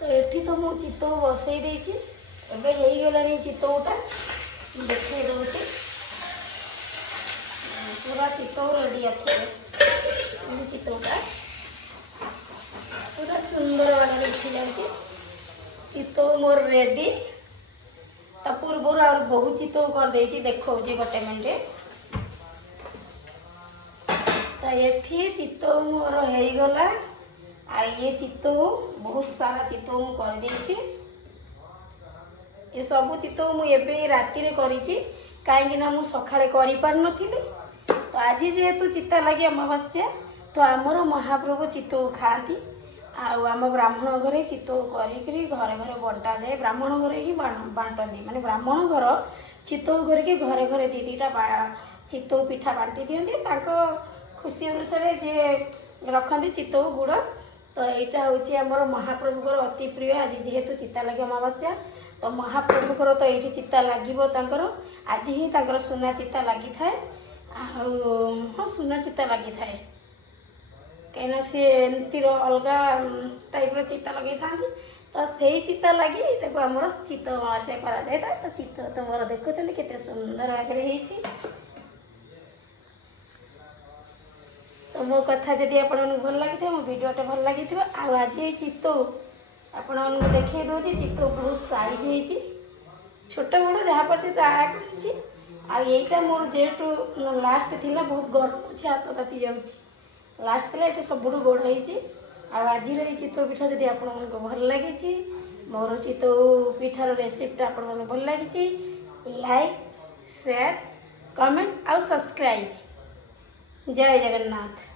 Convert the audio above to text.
तो ये तो मु चितौ बसई देछि एबे हेई गलानी चितौटा देखै दउछि पूरा चितौ रेडी अच्छे चितौटा पूरा सुंदर वाला देखी जाउछि चितौ मोर रेडी ता पूर्वर और बहुत चितौ कर देछि देखौ जे गोटे मिनट ता एठी चितौ मोर हेई गला आ ये चितौ बहुत सारा चितौ मु कर देछि ये सब चितौ मु एबे राति रे करिछि काहे ना मु सखाळे करि पार नथिले तो आज जेहेतु चित्ता लगी अमावास्या तो आमर महाप्रभु चितौ खाती आम ब्राह्मण घरे चितौ करी घरे घरे बंटा जाए ब्राह्मण घरे ही बांटती माने ब्राह्मण घर चितौ करके घरे घरे दी दीटा चितौ पिठा बांटी दियंती ताको खुशी अनुसार जे रखती चितौ गुड़ तो यहाँ हूँ आमर महाप्रभुकर अति प्रिय आज जेहेतु चित्ता लगे अमावास्या तो महाप्रभुकर तो ये चित्ता लगे आज ही सुना चित्ता लगी थाए हाँ सुना चित्ता लगी थाए कहीं सी एमती अलग टाइप चित्ता लगे था तो से चित्ता लगी आमर चित्त अमावास्या करा जाए तो चित्त तो मोर देखुं केते सुंदर भाव तो मो कथा जदि आपण भल लगी मो वीडियोटा भल लगी आज ये चितौ आपण देखे दूसरी चितौ बहुत साइज होती छोट बड़ जहाँ पर आईटा मोर जेहेतु लास्ट थी बहुत गरम अच्छे हाथ ताती जाऊँगी लास्ट थी ये सब गोड़ होती आज चितौ पिठा जदि आपण भल लगी मोर चितौ पिठार रेसिपीटा आपण भल लगी लाइक शेयर कमेंट आउ सब्सक्राइब जय जगन्नाथ।